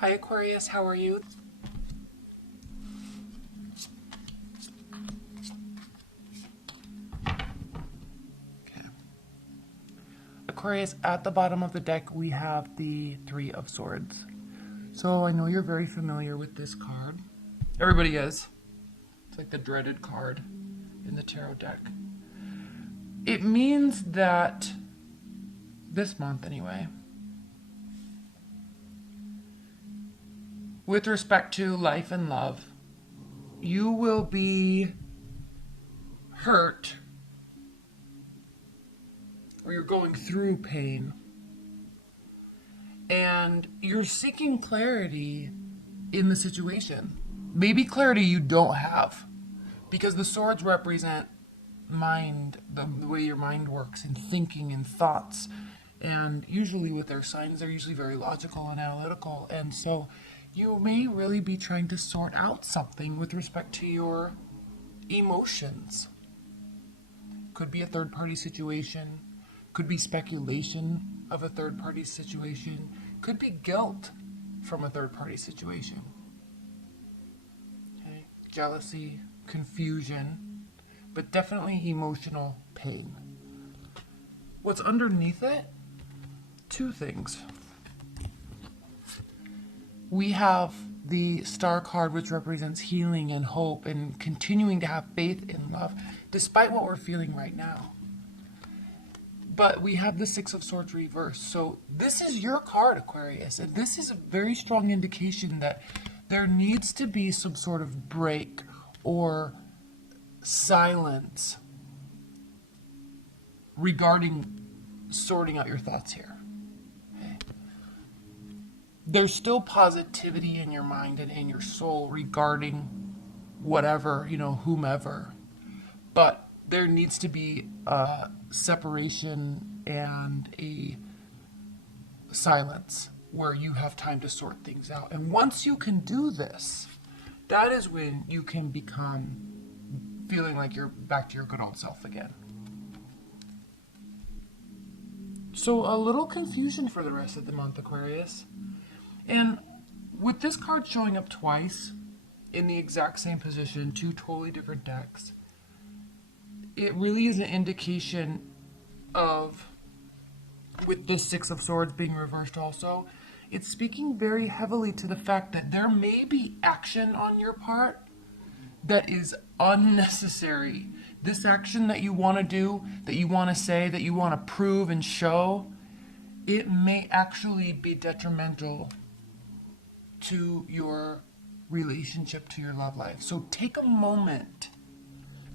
Hi Aquarius, how are you? Okay. Aquarius, at the bottom of the deck we have the Three of Swords. So I know you're very familiar with this card. Everybody is. It's like the dreaded card in the tarot deck. It means that this month anyway, with respect to life and love, you will be hurt, or you're going through pain, and you're seeking clarity in the situation. Maybe clarity you don't have, because the swords represent mind, the way your mind works, and thinking and thoughts. And usually with their signs, they're usually very logical and analytical. And so you may really be trying to sort out something with respect to your emotions. Could be a third-party situation. Could be speculation of a third-party situation. Could be guilt from a third-party situation. Okay? Jealousy, confusion, but definitely emotional pain. What's underneath it? Two things. We have the Star card, which represents healing and hope and continuing to have faith in love, despite what we're feeling right now. But we have the Six of Swords reversed. So this is your card, Aquarius, and this is a very strong indication that there needs to be some sort of break or silence regarding sorting out your thoughts here. Okay. There's still positivity in your mind and in your soul regarding whatever, whomever, but there needs to be a separation and a silence where you have time to sort things out. And once you can do this, that is when you can become feeling like you're back to your good old self again. So a little confusion for the rest of the month, Aquarius. And with this card showing up twice in the exact same position, two totally different decks, it really is an indication of, with the Six of Swords being reversed also, it's speaking very heavily to the fact that there may be action on your part that is unnecessary. This action that you want to do, that you want to say, that you want to prove and show, it may actually be detrimental to your relationship, to your love life. So take a moment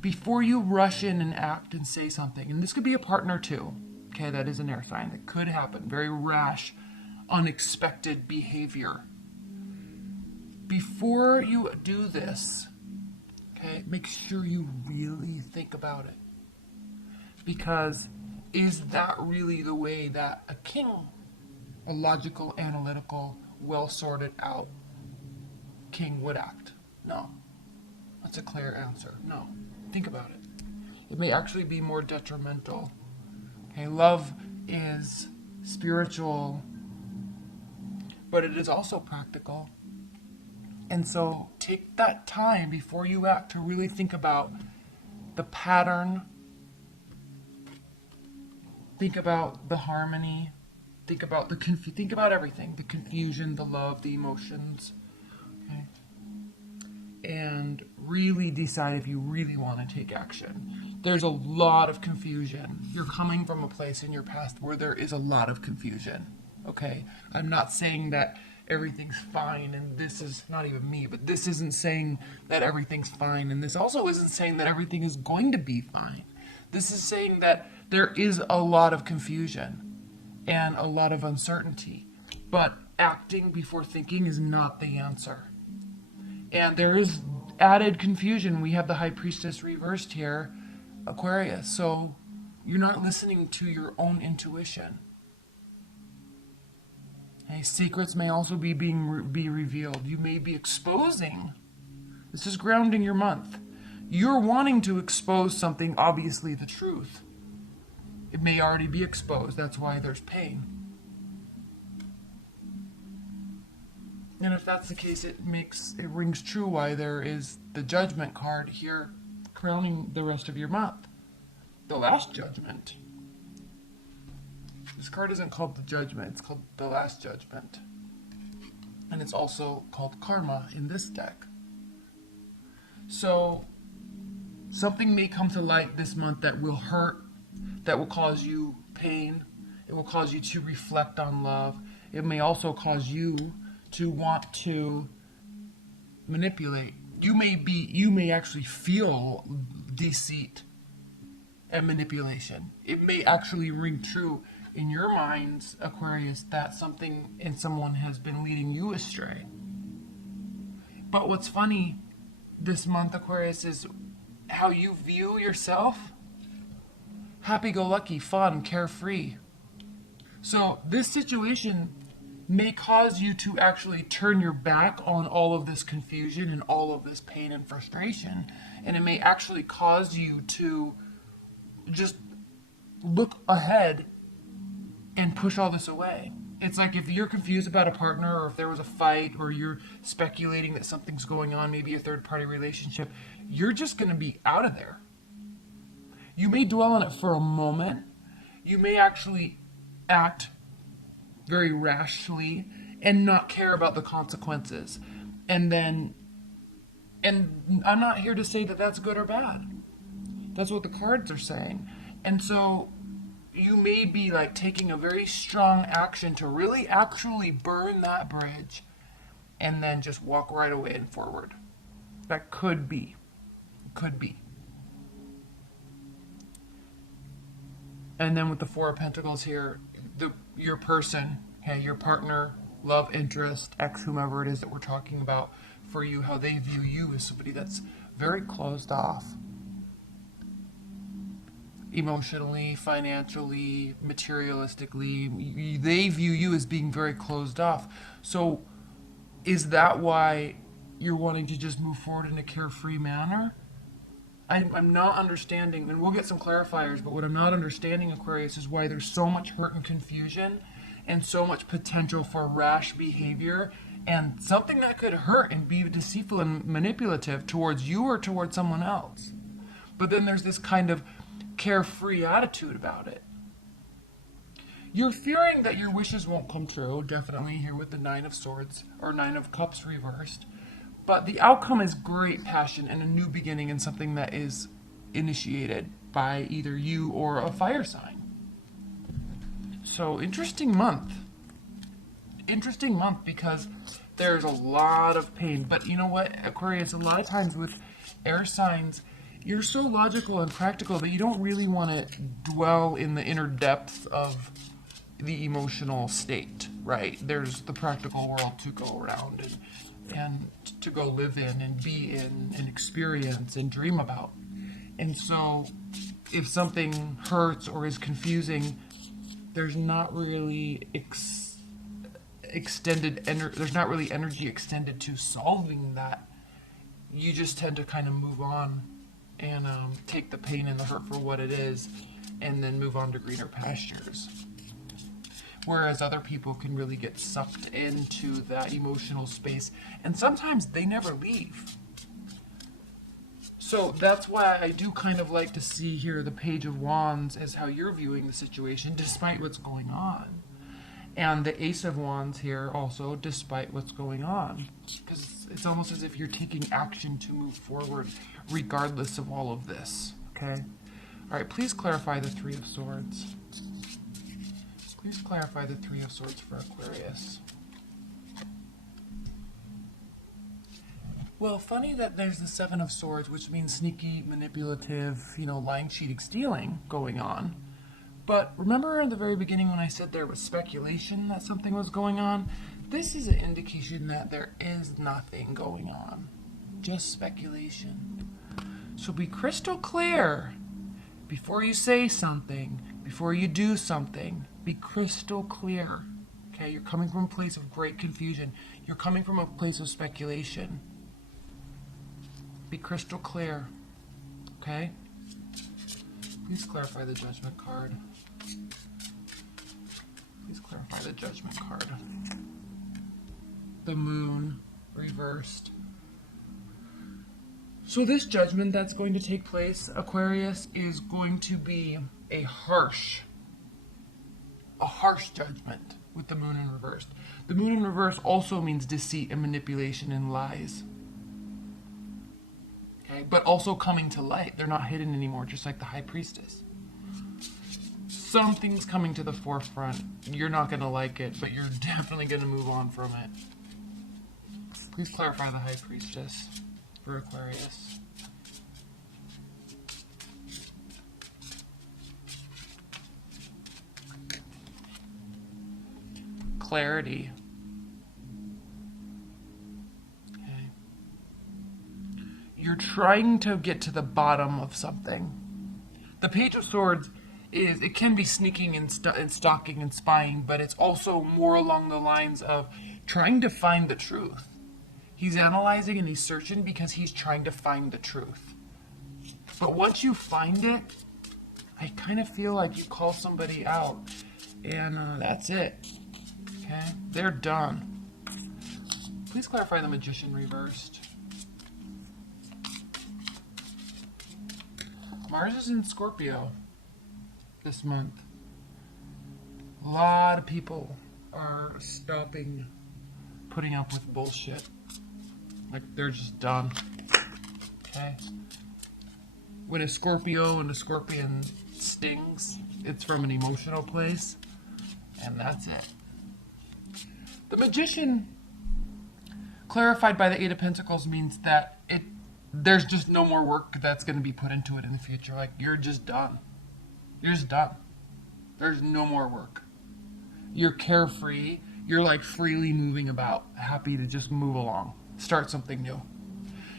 before you rush in and act and say something. And this could be a partner too. Okay, that is an air sign. That could happen. Very rash, unexpected behavior. Before you do this, okay, make sure you really think about it. Because is that really the way that a king, a logical, analytical, well sorted out king would act? No. That's a clear answer. No. Think about it. It may actually be more detrimental. Okay, love is spiritual, but it is also practical. And so take that time before you act to really think about the pattern, think about the harmony, think about think about everything, the confusion, the love, the emotions, okay? And really decide if you really want to take action. There's a lot of confusion. You're coming from a place in your past where there is a lot of confusion, okay? I'm not saying that everything's fine, and this is not even me, but this isn't saying that everything's fine, and this also isn't saying that everything is going to be fine. This is saying that there is a lot of confusion and a lot of uncertainty, but acting before thinking is not the answer. And there is added confusion. We have the High Priestess reversed here, Aquarius. So you're not listening to your own intuition. Okay, secrets may also be revealed. You may be exposing. This is grounding your month. You're wanting to expose something, obviously the truth. It may already be exposed. That's why there's pain. And if that's the case, it rings true why there is the Judgment card here crowning the rest of your month. The Last Judgment. This card isn't called the Judgment, it's called the Last Judgment. And it's also called Karma in this deck. So, something may come to light this month that will hurt, that will cause you pain. It will cause you to reflect on love. It may also cause you to want to manipulate. You may actually feel deceit and manipulation. It may actually ring true in your minds, Aquarius, that something and someone has been leading you astray. But what's funny this month, Aquarius, is how you view yourself. Happy-go-lucky, fun, carefree. So this situation may cause you to actually turn your back on all of this confusion and all of this pain and frustration. And it may actually cause you to just look ahead and push all this away. It's like if you're confused about a partner, or if there was a fight, or you're speculating that something's going on, maybe a third-party relationship, you're just going to be out of there. You may dwell on it for a moment. You may actually act very rashly and not care about the consequences. And I'm not here to say that that's good or bad. That's what the cards are saying. And so you may be like taking a very strong action to really actually burn that bridge and then just walk right away and forward. That could be. Could be. And then with the Four of Pentacles here, your person, okay, your partner, love interest, ex, whomever it is that we're talking about for you, how they view you as somebody that's very closed off. Emotionally, financially, materialistically, they view you as being very closed off. So is that why you're wanting to just move forward in a carefree manner? I'm not understanding, and we'll get some clarifiers, but what I'm not understanding, Aquarius, is why there's so much hurt and confusion and so much potential for rash behavior and something that could hurt and be deceitful and manipulative towards you or towards someone else. But then there's this kind of carefree attitude about it. You're fearing that your wishes won't come true, definitely here with the Nine of Swords, or Nine of Cups reversed. But the outcome is great passion and a new beginning in something that is initiated by either you or a fire sign. So interesting month. Interesting month because there's a lot of pain. But you know what, Aquarius, a lot of times with air signs, you're so logical and practical that you don't really want to dwell in the inner depths of the emotional state, right? There's the practical world to go around and to go live in and be in and experience and dream about. And so if something hurts or is confusing, there's not really there's not really energy extended to solving that. You just tend to kind of move on and take the pain and the hurt for what it is and then move on to greener pastures. Whereas other people can really get sucked into that emotional space, and sometimes they never leave. So that's why I do kind of like to see here the Page of Wands as how you're viewing the situation despite what's going on. And the Ace of Wands here also despite what's going on. Because it's almost as if you're taking action to move forward regardless of all of this. Okay? Alright, please clarify the Three of Swords. Please clarify the Three of Swords for Aquarius. Well, funny that there's the Seven of Swords, which means sneaky, manipulative, lying, cheating, stealing going on. But remember in the very beginning when I said there was speculation that something was going on? This is an indication that there is nothing going on. Just speculation. So be crystal clear before you say something, before you do something. Be crystal clear. Okay, you're coming from a place of great confusion. You're coming from a place of speculation. Be crystal clear. Okay? Please clarify the Judgment card. Please clarify the Judgment card. the moon reversed. So this judgment that's going to take place, Aquarius, is going to be a harsh judgment with the moon in reverse. The moon in reverse also means deceit and manipulation and lies. Okay, but also coming to light. They're not hidden anymore, just like the High Priestess. Something's coming to the forefront. You're not going to like it, but you're definitely going to move on from it. Please clarify the High Priestess for Aquarius. Clarity. Okay. You're trying to get to the bottom of something. The Page of Swords it can be sneaking and stalking and spying, but it's also more along the lines of trying to find the truth. He's analyzing and he's searching because he's trying to find the truth. But once you find it, I kind of feel like you call somebody out, and that's it. Okay, they're done. Please clarify the Magician reversed. Mars is in Scorpio this month. A lot of people are stopping putting up with bullshit. Like, they're just done. Okay? When a Scorpio and a Scorpion stings, it's from an emotional place, and that's it. The Magician, clarified by the Eight of Pentacles, means that there's just no more work that's going to be put into it in the future. Like, you're just done. You're just done. There's no more work. You're carefree. You're like freely moving about, happy to just move along, start something new.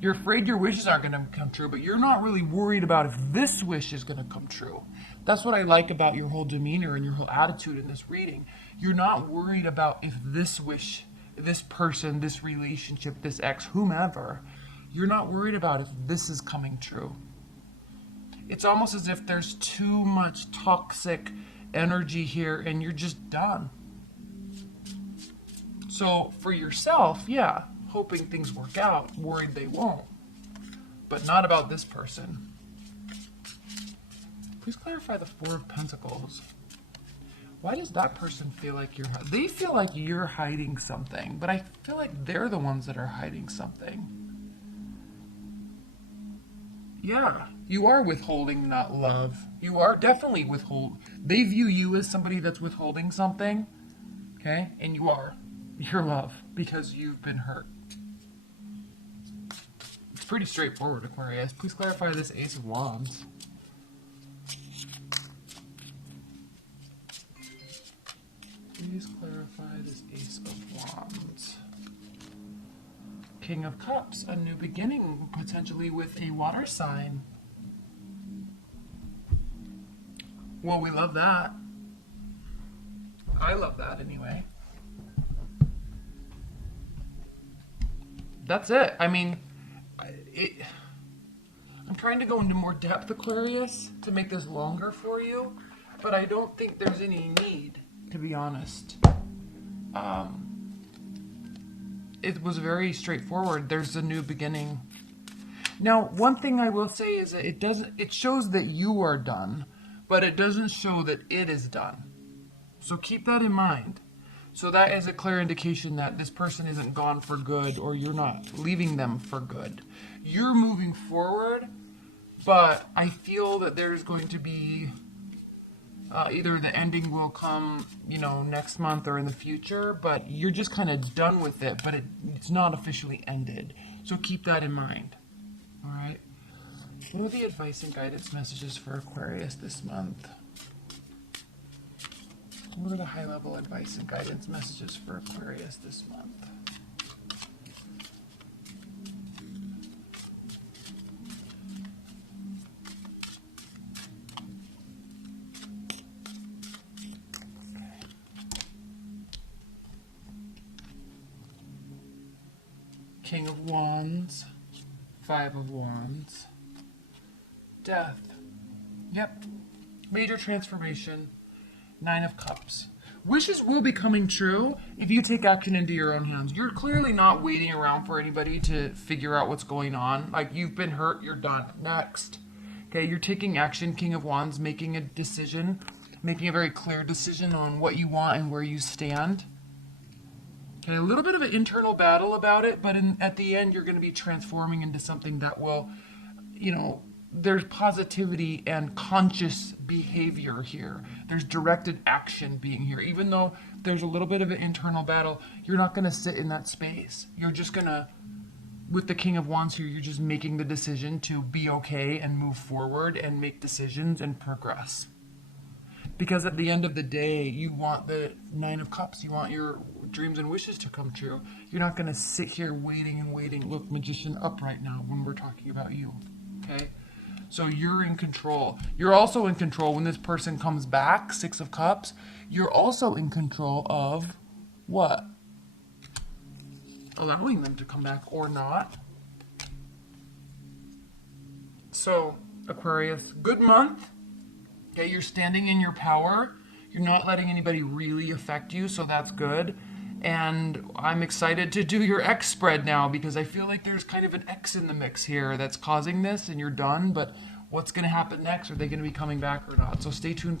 You're afraid your wishes aren't going to come true, but you're not really worried about if this wish is going to come true. That's what I like about your whole demeanor and your whole attitude in this reading. You're not worried about if this wish, this person, this relationship, this ex, whomever, you're not worried about if this is coming true. It's almost as if there's too much toxic energy here and you're just done. So for yourself, yeah, hoping things work out, worried they won't, but not about this person. Please clarify the Four of Pentacles. Why does that person feel like they feel like you're hiding something, but I feel like they're the ones that are hiding something. Yeah, you are withholding that love. You are definitely withholding. They view you as somebody that's withholding something, okay? And you are. Your love, because you've been hurt. It's pretty straightforward, Aquarius. Please clarify this Ace of Wands. Please clarify this Ace of Wands. King of Cups, a new beginning, potentially with a water sign. Well, we love that. I love that anyway. That's it. I mean, I'm trying to go into more depth, Aquarius, to make this longer for you, but I don't think there's any need, to be honest. It was very straightforward. There's a new beginning. Now, one thing I will say is that it shows that you are done, but it doesn't show that it is done. So keep that in mind. So that is a clear indication that this person isn't gone for good, or you're not leaving them for good. You're moving forward, but I feel that there's going to be either the ending will come, next month or in the future, but you're just kind of done with it, but it's not officially ended. So keep that in mind. All right. What are the advice and guidance messages for Aquarius this month? What are the high-level advice and guidance messages for Aquarius this month? King of Wands, Five of Wands, Death. Yep. Major transformation. Nine of Cups. wishes will be coming true if you take action into your own hands. You're clearly not waiting around for anybody to figure out what's going on. Like, you've been hurt, you're done. Next. Okay, you're taking action, King of Wands, making a decision, making a very clear decision on what you want and where you stand. Okay, a little bit of an internal battle about it, but at the end, you're going to be transforming into something that will, you know, there's positivity and conscious behavior here. There's directed action being here. Even though there's a little bit of an internal battle, you're not going to sit in that space. You're just going to, with the King of Wands here, you're just making the decision to be okay and move forward and make decisions and progress. Because at the end of the day, you want the Nine of Cups. You want your dreams and wishes to come true. You're not going to sit here waiting and waiting. Look, Magician up right now when we're talking about you. Okay? So you're in control. You're also in control when this person comes back, Six of Cups. You're also in control of what? Allowing them to come back or not. So, Aquarius, good month. Okay, you're standing in your power. You're not letting anybody really affect you, so that's good. And I'm excited to do your X spread now because I feel like there's kind of an X in the mix here that's causing this and you're done. But what's going to happen next? Are they going to be coming back or not? So stay tuned.